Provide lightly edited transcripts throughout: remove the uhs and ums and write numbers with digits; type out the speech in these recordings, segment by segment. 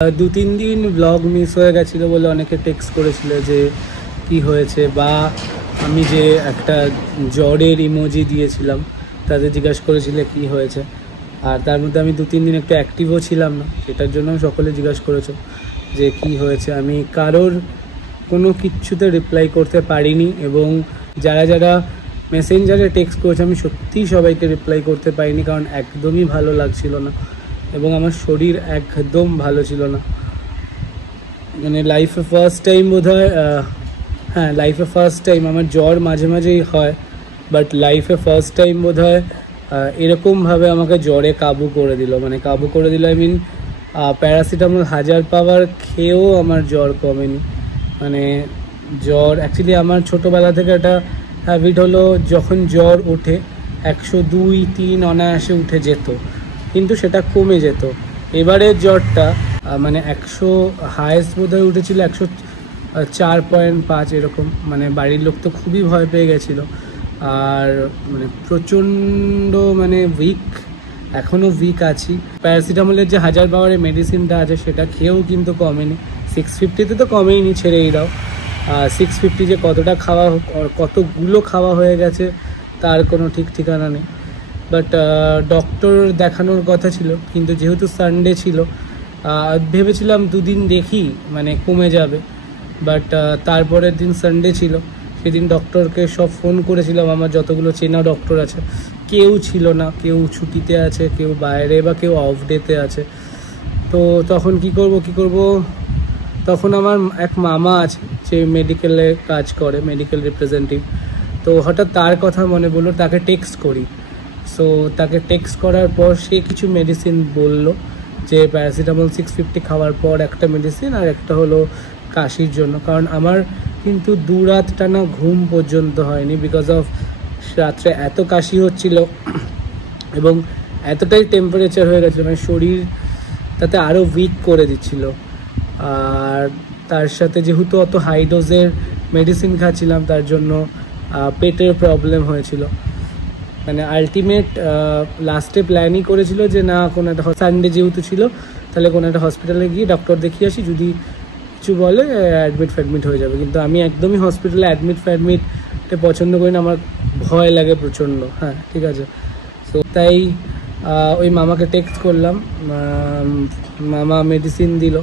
2-3 দিন blog miss হয়ে গেছিলো বলে অনেকে টেক্সট করেছিল যে কি হয়েছে, বা আমি যে একটা জ্বরের ইমোজি দিয়েছিলাম তাদের জিজ্ঞাসা করেছিল কি হয়েছে। আর তার মধ্যে আমি 2-3 দিন একটু অ্যাক্টিভও ছিলাম না, সেটার জন্য সকলে জিজ্ঞাসা করেছে যে কি হয়েছে। আমি কারোর কোনো কিচ্ছুতে রিপ্লাই করতে পারিনি, এবং যারা যারা মেসেঞ্জারে টেক্সট করেছে আমি সত্যিই সবাইকে রিপ্লাই করতে পারিনি, কারণ একদমই ভালো লাগছিল না এবং আমার শরীর একদম ভালো ছিল না। মানে লাইফে ফার্স্ট টাইম বোধহয়, হ্যাঁ লাইফে ফার্স্ট টাইম, আমার জ্বর মাঝে মাঝেই হয়, বাট লাইফে ফার্স্ট টাইম বোধহয় এরকমভাবে আমাকে জ্বরে কাবু করে দিল। মানে কাবু করে দিল, আই মিন প্যারাসিটামল 1000 পাওয়ার খেয়েও আমার জ্বর কমেনি। মানে জ্বর অ্যাকচুয়ালি আমার ছোটোবেলা থেকে একটা হ্যাবিট হলো, যখন জ্বর ওঠে 102-103 অনায়াসে উঠে যেত, কিন্তু সেটা কমে যেত। এবারের জ্বরটা মানে 100 হায়েস্ট বোধহয় উঠেছিল 104.5 এরকম। মানে বাড়ির লোক তো খুবই ভয় পেয়ে গেছিলো, আর মানে প্রচণ্ড মানে উইক, এখনও উইক আছি। প্যারাসিটামলের যে 1000 পাওয়ারের মেডিসিনটা আছে সেটা খেয়েও কিন্তু কমেনি। 650 তো কমেইনি, ছেড়েই দাও। 650 যে কতটা খাওয়া, কতগুলো খাওয়া হয়ে গেছে তার কোনো ঠিক ঠিকানা নেই। বাট ডক্টর দেখানোর কথা ছিল, কিন্তু যেহেতু সানডে ছিল ভেবেছিলাম 2 দিন দেখি মানে কমে যাবে। বাট তারপরের দিন সানডে ছিল, সেদিন ডক্টরকে সব ফোন করেছিলাম, আমার যতগুলো চেনা ডক্টর আছে কেউ ছিল না, কেউ ছুটিতে আছে, কেউ বাইরে, বা কেউ অফ ডেতে আছে। তো তখন কি করব, তখন আমার এক মামা আছে যে মেডিকেলে কাজ করে, মেডিকেল রিপ্রেজেন্টেটিভ। তো হঠাৎ তার কথা মনে পড়লো, তাকে টেক্সট করি। সো তাকে টেক্সট করার পর সে কিছু মেডিসিন বললো, যে প্যারাসিটামল 650 খাওয়ার পর একটা মেডিসিন, আর একটা হলো কাশির জন্য। কারণ আমার কিন্তু 2 রাত টানা ঘুম পর্যন্ত হয়নি, বিকজ অফ রাত্রে এত কাশি হচ্ছিল এবং এতটাই টেম্পারেচার হয়ে গেছিলো, মানে শরীর তাতে আরও উইক করে দিচ্ছিল। আর তার সাথে যেহেতু অত হাই ডোজের মেডিসিন খাচ্ছিলাম, তার জন্য পেটের প্রবলেম হয়েছিল। মানে আলটিমেট লাস্টে প্ল্যানই করেছিল যে না, কোনো একটা সানডে যেহেতু ছিল, তাহলে কোনো একটা হসপিটালে গিয়ে ডক্টর দেখিয়ে আসি, যদি কিছু বলে অ্যাডমিট হয়ে যাবে। কিন্তু আমি একদমই হসপিটালে অ্যাডমিটে পছন্দ করি না, আমার ভয় লাগে প্রচণ্ড। হ্যাঁ ঠিক আছে। সো তাই ওই মামাকে টেক্সট করলাম, মামা মেডিসিন দিল,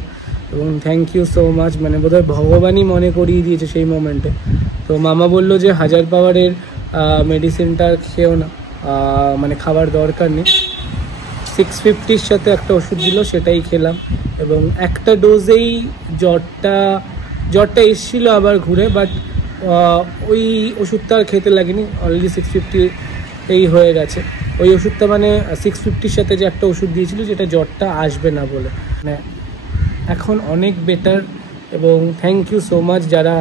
এবং থ্যাংক ইউ সো মাচ। মানে বোধহয় ভগবানই মনে করিয়ে দিয়েছে সেই মোমেন্টে। তো মামা বলল যে 1000 পাওয়ারের মেডিসিনটা খেয়েও না, মানে খাবার দরকার নেই। 650-র সাথে একটা ওষুধ দিল, সেটাই খেলাম, এবং একটা ডোজেই জ্বরটা এসেছিলো আবার ঘুরে। বাট ওই ওষুধটা আর খেতে লাগেনি, অলরেডি 650 হয়ে গেছে। ওই ওষুধটা মানে 650-র সাথে যে একটা ওষুধ দিয়েছিল, যেটা জ্বরটা আসবে না বলে, মানে এখন অনেক বেটার। এবং থ্যাংক ইউ সো মাচ যারা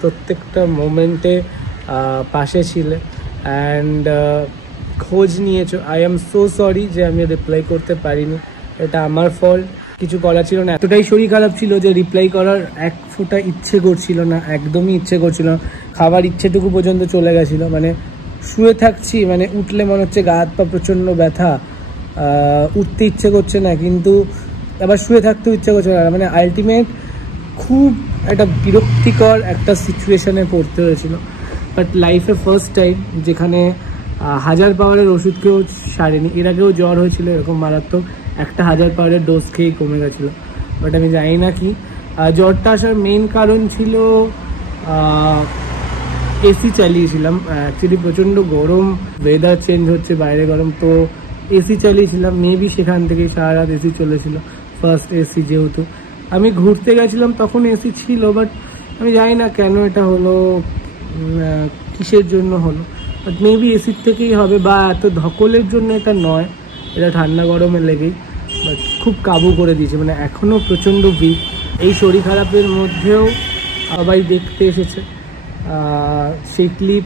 প্রত্যেকটা মোমেন্টে পাশে ছিলে অ্যান্ড খোঁজ নিয়েছো। আই এম সো সরি যে আমি রিপ্লাই করতে পারিনি, এটা আমার ফল্ট, কিছু করার ছিল না। এতটাই শরীর খারাপ ছিল যে রিপ্লাই করার এক ফোঁটা ইচ্ছে করছিল না, একদমই ইচ্ছে করছিল না। খাবার ইচ্ছেটুকু পর্যন্ত চলে গেছিলো। মানে শুয়ে থাকছি, মানে উঠলে মনে হচ্ছে গা হাত পা প্রচণ্ড ব্যথা, উঠতে ইচ্ছে করছে না, কিন্তু আবার শুয়ে থাকতেও ইচ্ছে করছে না। মানে আলটিমেট খুব একটা বিরক্তিকর একটা সিচুয়েশানে পড়তে হয়েছিল। বাট লাইফে ফার্স্ট টাইম যেখানে 1000 পাওয়ারের ওষুধকেও সারেনি। এর আগেও জ্বর হয়েছিল এরকম মারাত্মক, একটা 1000 পাওয়ারের ডোজ খেয়েই কমে গেছিলো। বাট আমি জানি না কি জ্বরটা আসার মেইন কারণ ছিল, এসি চালিয়েছিলাম। অ্যাকচুয়ালি প্রচণ্ড গরম, ওয়েদার চেঞ্জ হচ্ছে, বাইরে গরম, তো এসি চালিয়েছিলাম। মেবি সেখান থেকে সারা রাত এসি চলেছিল, ফার্স্ট এসি যেহেতু। আমি ঘুরতে গেছিলাম তখন এসি ছিল, বাট আমি জানি না কেন এটা হলো, কিসের জন্য হলো। বাট মেবি এসির থেকেই হবে, বা এত ধকলের জন্য এটা নয়, এটা ঠান্ডা গরমে লেগেই। বাট খুব কাবু করে দিয়েছে, মানে এখনও প্রচণ্ড উইক। এই শরীর খারাপের মধ্যেও সবাই দেখতে এসেছে, সেই ক্লিপ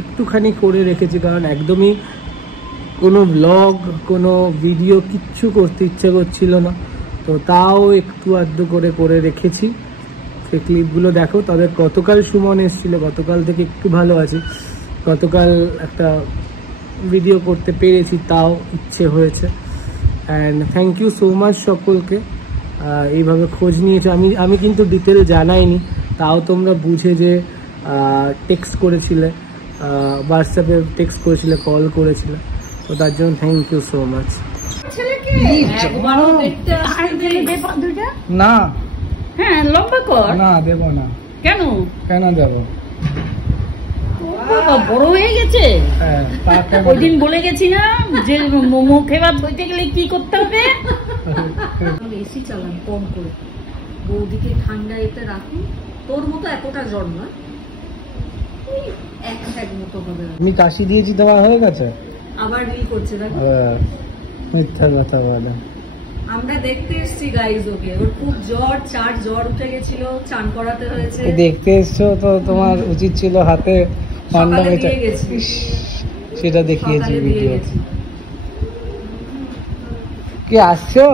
একটুখানি করে রেখেছি, কারণ একদমই কোনো ব্লগ, কোনো ভিডিও কিচ্ছু করতে ইচ্ছে করছিল না। তো তাও একটু আধটু করে রেখেছি। সেই ক্লিপগুলো দেখো। তবে গতকাল সুমন এসেছিলো, গতকাল থেকে একটু ভালো আছি। গতকাল একটা ভিডিও করতে পেরেছি, তাও ইচ্ছে হয়েছে। And thank you so much সকলকে এইভাবে খোঁজ নিয়েছো। আমি কিন্তু ডিটেল জানাইনি, তাও তোমরা বুঝে যে টেক্সট করেছিলে, হোয়াটসঅ্যাপে টেক্সট করেছিলে, কল করেছিলে, তো তার জন্য থ্যাংক ইউ সো মাচ। না হ্যাঁ লম্বা কর। না দেবো না। কেন কেন দেবো? বড় হয়ে গেছে। হ্যাঁ ওই দিন বলে গেছি না যে মুখে ভাত হইতে গেলে কি করতে হবে। এসি চালান কম করে, বৌদিকে ঠান্ডা এতে রাখুন। তোর মতো এতটা জ্বর না, এক মতো হবে। আমি কাশি দিয়েছি, তোমার হয়ে গেছে? আবার রিল করছে দেখো, মিথ্যা কথা বলে। আমরা দেখতে এসছি গাইজ ওকে, ওর খুব জ্বর, 4 জ্বর উঠে গেছিল, চান করাতে হয়েছে। দেখতে এসছো তো তোমার উচিত ছিল হাতে পান্ডা বেচা, সেটা দেখিয়েছি ভিডিও। কি আসছো?